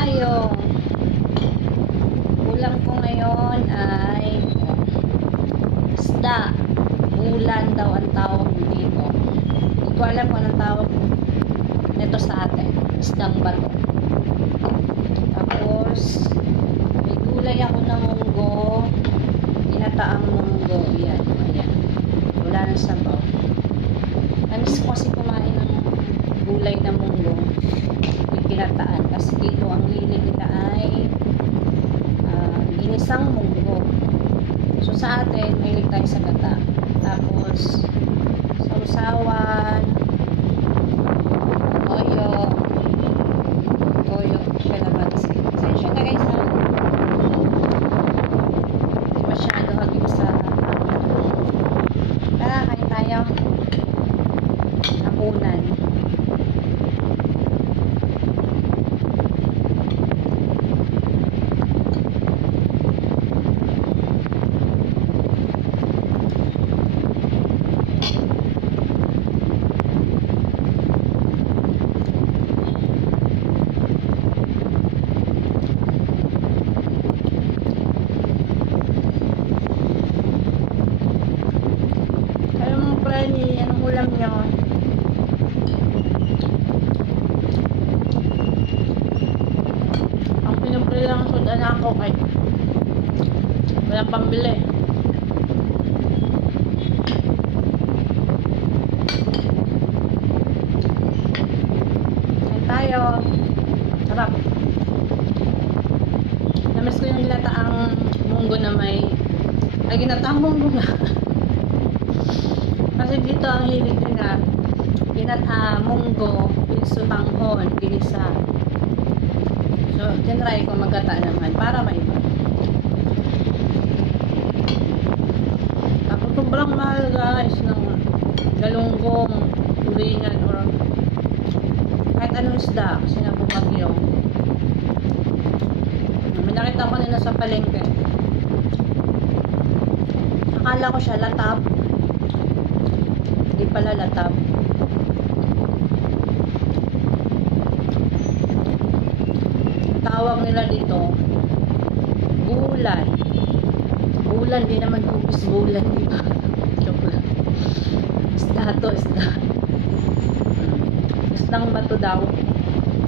tayo. Ulam ko ngayon ay isda. Ulan daw ang tawag dito. Hindi ko alam kung anong tawag nito sa atin. Isdang bato. Tapos may gulay ako ng munggo. Ginataang munggo. Yan. Ayan. Wala ng sabaw. Namiss ko kasi kumain ng gulay na munggo. Yung ginataan. Kasi dito ang hilig nila ay ginisang munggo. So sa atin, mahilig tayo sa gata. Tapos sausawan, toyo, kalamansi. Pasensya na guys ha. Hindi masyado hagip sa tara, kain tayo. Hapunan. Anong ulam nyo? Ang pinupili lang suda na ako kay walang pambili. Kain tayo. Sarap. Namiss ko yung ginataang munggo na may ginataang munggo nga. Kasi dito ang hilig nila munggo, sutanghon, ginisa. So, tinry ko magkata naman para maiba. Tapos sobrang mahal guys ng galunggong, tulingan, or kahit anong isda kasi nabumagyo. May nakita ko nila sa palengke. Akala ko siya latab. Hindi pala latab. Tawag nila dito bulan. Bulan, di naman hugis bulan, di ba? Joke lang. Isda to, isda. Isdang bato daw.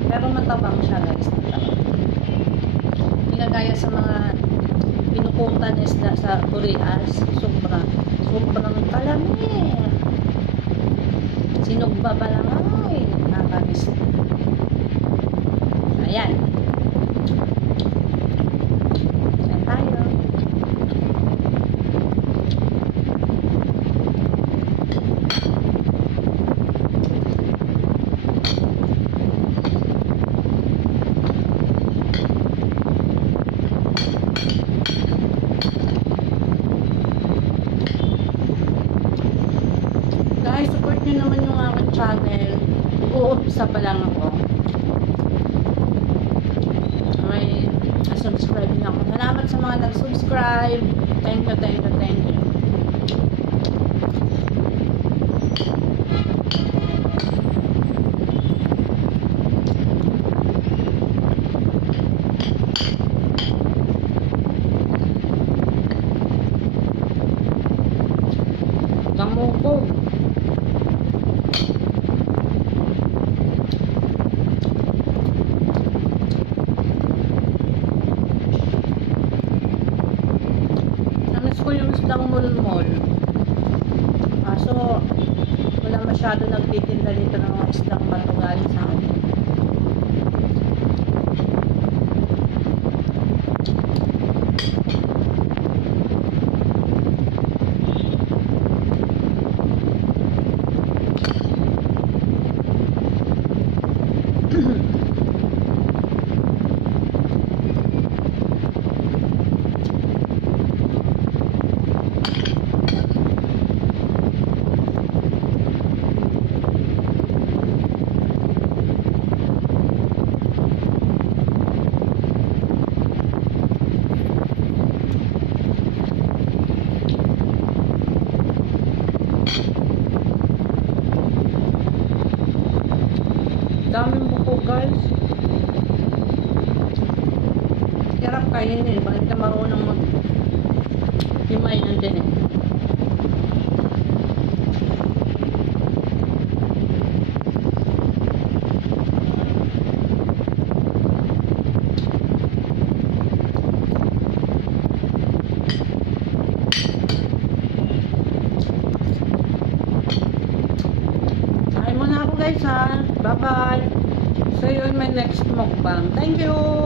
Pero matabang siya guys. Matabang. Hindi kagaya sa mga pinukutan na isda sa Koreas. Sobrang kalami. Sinugba pa lang ay nakakamiss. Ayan. Ayan tayo. Guys, support nyo naman yung aking channel. Uumpisa pa lang ako. May subscribe na ako. Salamat sa mga nag-subscribe. Thank you, thank you, thank you. Kamukog. Namiss ko yung isdang mulmol. Kaso wala masyado nagtitinda dito ng mga isdang bato galing sa akin. Daming buko guys. Sarap kainin. Bakit ka marunong himay ng tinik? Kain muna ako guys ha. Bye bye. See you in my next mukbang. Thank you.